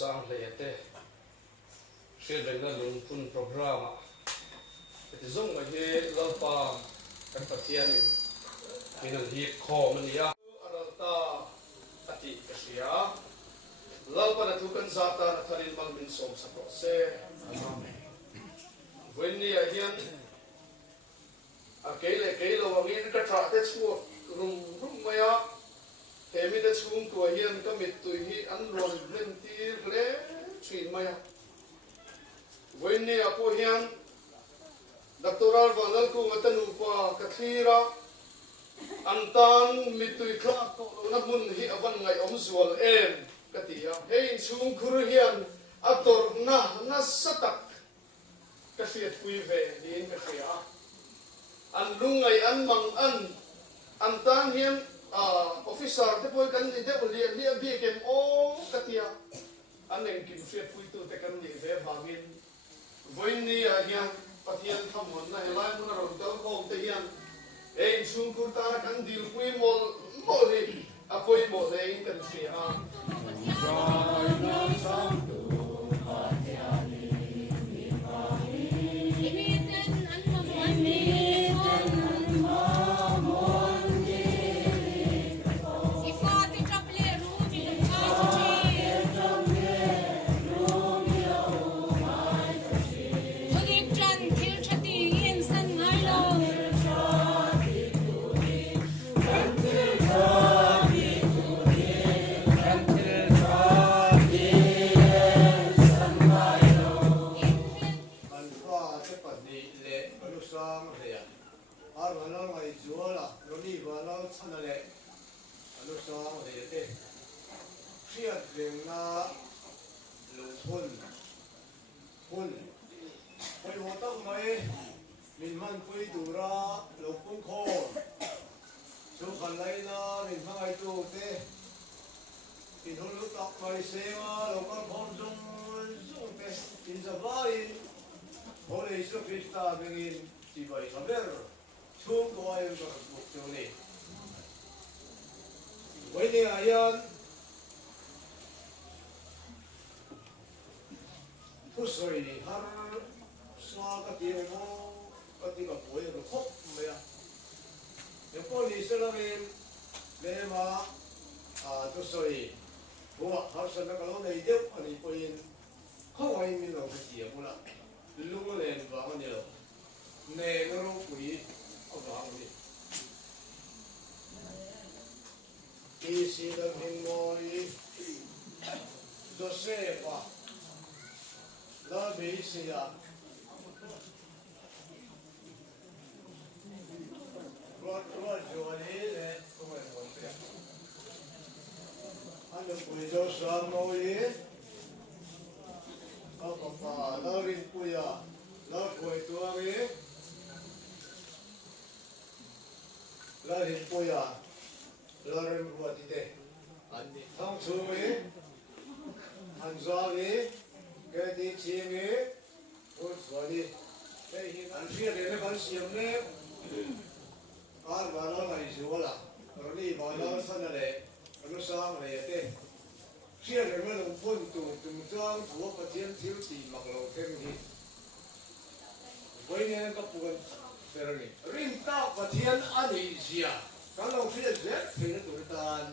sang lete share dengan Lungphun program itu zong bagi lalpa kan patian ini minang hip kho mania aralta ati kasia lalpa natukan zata natharin malmin som sa prose wenni ahian akele wangin ka trate chu rum maya hemi te chung tu hian kamit tu hi an ron len tir le chin maya wenni apo hian doctoral vanal ku matanu pa kathira antan mitui kha ko na mun hi awan ngai om zual em katia hei chung khur hian ator na satak kafiat pui ve din ka khia an lungai an mang an tan hian officer te poi kan ni de ulian ni abi kem o katia aneng kim fiat pui tu te kan ni ve bangin voin ni hian patian thamon na helai mun ron tel ko te hian ein chung kur ta kan dil pui mol ni apoi mo le kan fia Chhungkhat laina min mangai tu te in hulu tak mai senga lokal phom zung te in zawai Holy Isu Krista bengin sibai saber chung ko ay ko buk chuni wani ayan pusoi har swa ka ti mo ka ti ka poi ko khop me ya yo ko ni selangin le ma to soi ho har sa na ka lo nei de ani poin khau ai mi lo ti ya mula lungo len ba ko ni lo ne no ro pui o ba ni isi da min moi Josefa la beisia Rod Joani le como es monte ando pui jo san moi pa la rin puya la koi tuangi la rin puya la rin buat ite andi thang chumi hanzali ke di chimi uswali ke hi an ria le kan siam ne ar bala ngai suala roni bala sanale anu sang le te ria le me Lungphun tu tum chang thu pathian thil ti maklo them hi voi ne ka puan serani rin ta pathian ani sia kalau ria je thil tu tan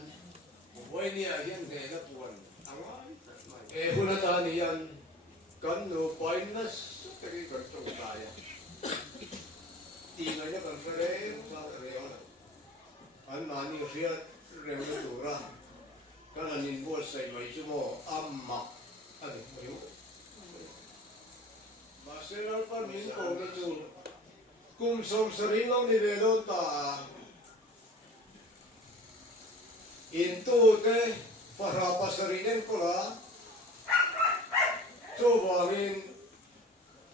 voi ne a hian ne na puan angai hulata ni yan kan no point na kari kan to kaya ti na ya kan re sa re ona an mani ria re na tura kan anin bo sai mai chumo amma ani yo maseral pa min ko ni chu kum som saring long ni velo ta into te para pasarinen kola cho wangin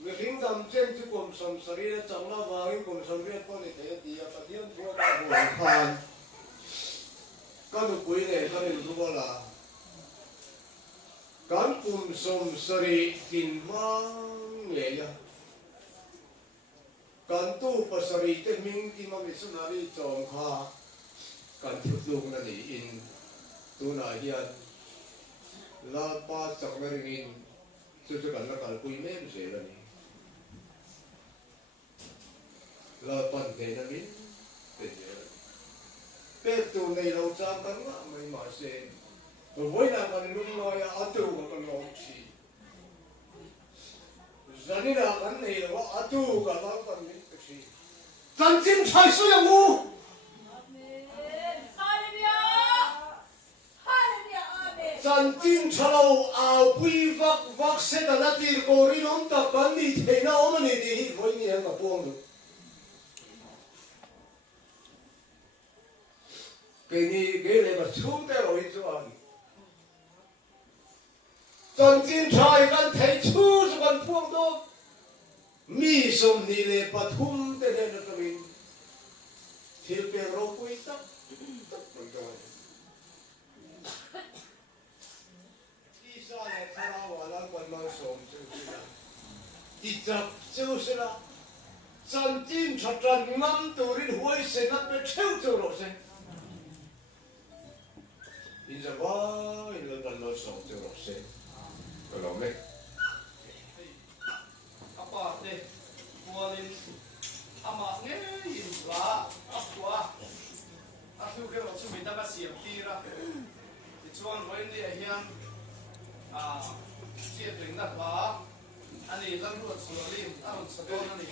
nging dam chen chu kum som sarina changla wangin kum som riat ko ni te dia pathian thua ka ho khan kan pui ne kan lu bola kan kum som sari kin mang le ya kan tu pasari te ming ki ma missionary chong kha kan thu lu na ni in tu na hian la pa chak na ringin chu chu kan la kal pui mem se la ni la pan te na min te ne pe tu nei lo cham kan ma mai ma se voi na kan lum noi atu kan lo chi zani na kan nei lo atu ka la kan ni chi zan jin chai su yang wu San tin chalo ao pui vak se da na tir ko rin on ta kan ni the na on ni di hi voi ni ang apong lu ke ni ke le ba chu te ro hi chu an san tin chai kan thei chu su kan puang do mi som ni le pathum te le na kamin thil pe ro pui tak tak kan ka就是了，真正出战暗度的会是那边抽走了噻。现在我因为跟老上走了噻，个老妹。阿爸的，我哩阿妈呢，因话阿婆阿舅给我出面那个小弟啦，你装我呢也像啊，接顶那话。อันนี้ตำรวจสุรินทร์เอาสะท้อนอันนี้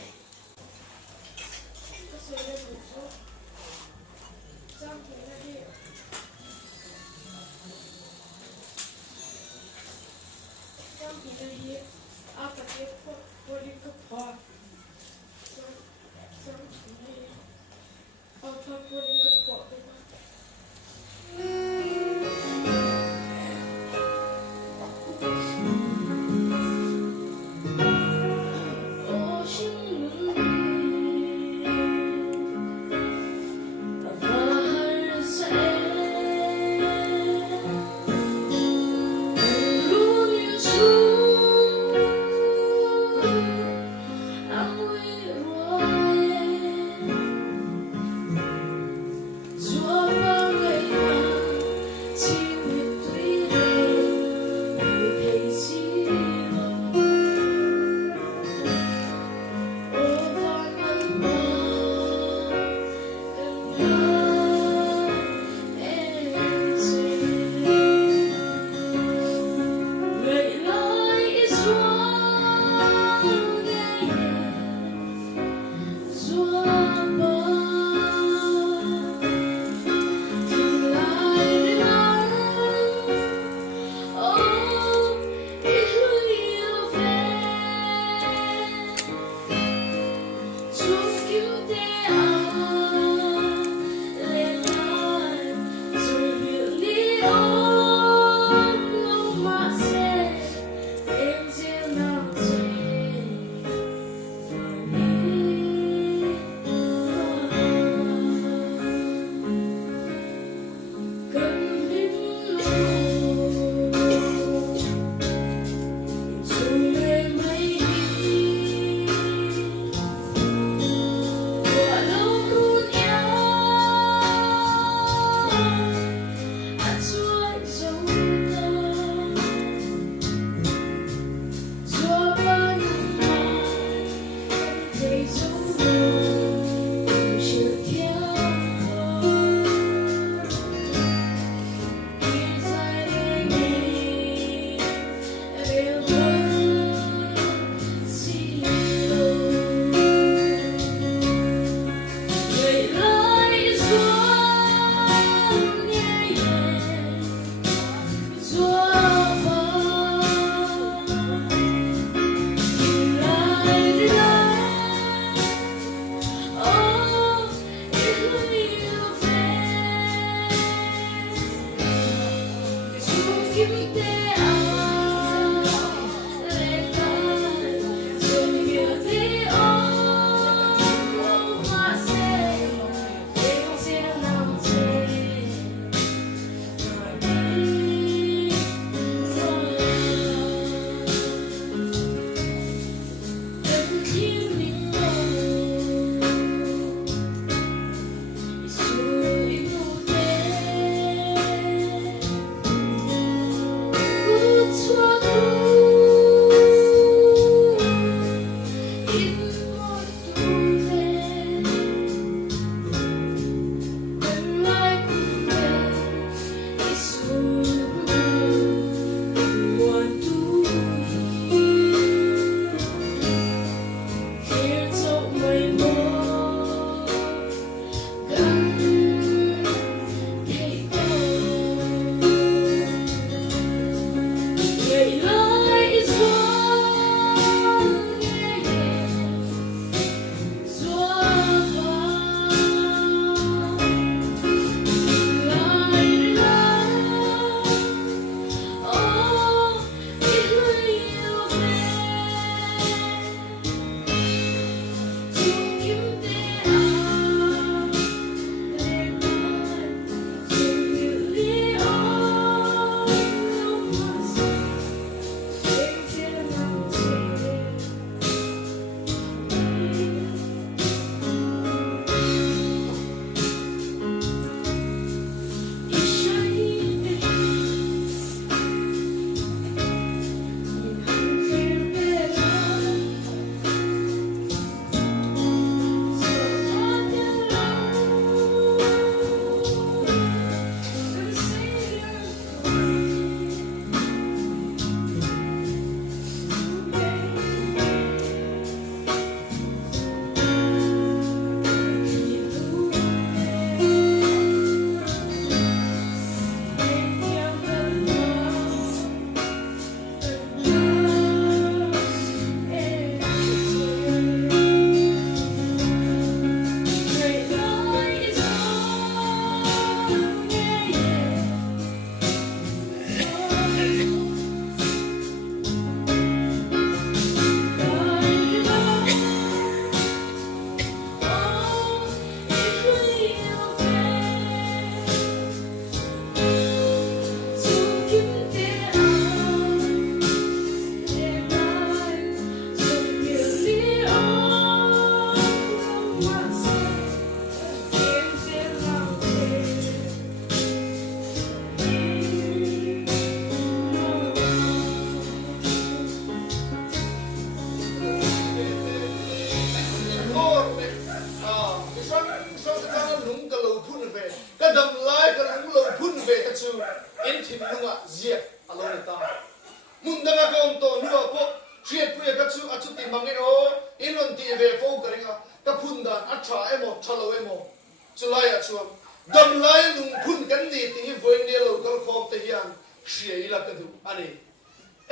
triệt priya ka chu achu ti mangin o ilon ti ve fo karinga ka phun dan acha emo chalo emo chulai achuam dam lai lung phun kan ni ti voin ne lo kal khop te hian shia ila ka du ani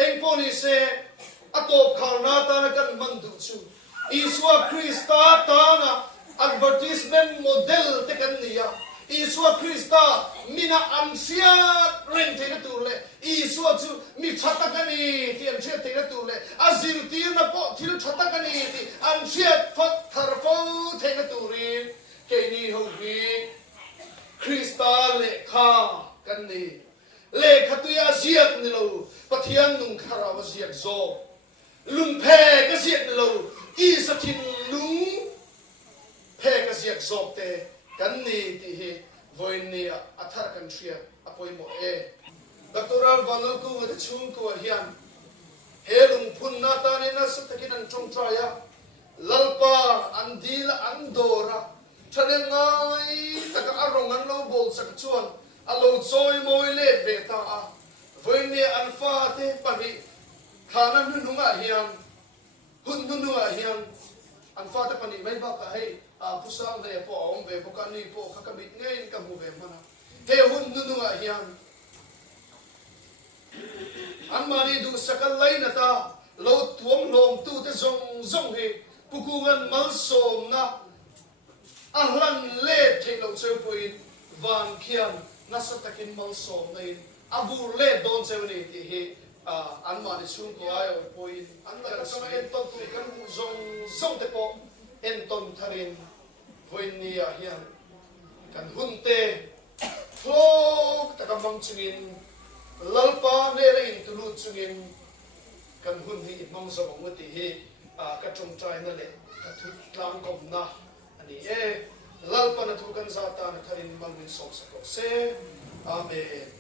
eng poni se atop kharna ta na kan man du chu iswa krista ta na advertisement model te kan niya iswa krista mina ansia ren te na tu le iswa chu mi chata ka ni ti an che te na tu le azir ti na po thil chata ka ni ti an che phat thar fo te na tu ri ke ni ho hi krista le kha kan ni le khatu ya ziat ni lo pathian nung khara wa ziat zo lung phe ka ziat ni lo ki sa thin lung phe ka ziat zo te kan ni ti hi voin ni athar kan thria apoi mo e doctoral vanal ku wa chung ko hian he lung phun na ta ne na sa takin an chong tra ya lalpa an dil an dora thale ngai taka arong an lo bol sak chuan alo choi moi le ve ta a voin ni an fa te pani khana nu nunga hian hun nu nunga hian an fa te pani mai ba ka hei pusang le po ong ve po kan ni po khakamit ngai ka mu ve mana he hun nu nunga hian an mani du sakal laina ta lo tuam lom tu te zong zong he pukungan mal som na ahlan le thelo cheu poin van khian nasatakin mal som nei abur le don cheu ni ti he an mani chung ko ayo poin an la ka en ton tu kan zong zong te po en ton tharin voin ni a hian kan hunte flok takamang chungin lalpa ne re in tulu chungin kan hun hi mang sa mong ti hi ka chung trai na le ka thu tlang kom na ani e lalpa na thu kan za ta na tharin mang min sok sa ko se amen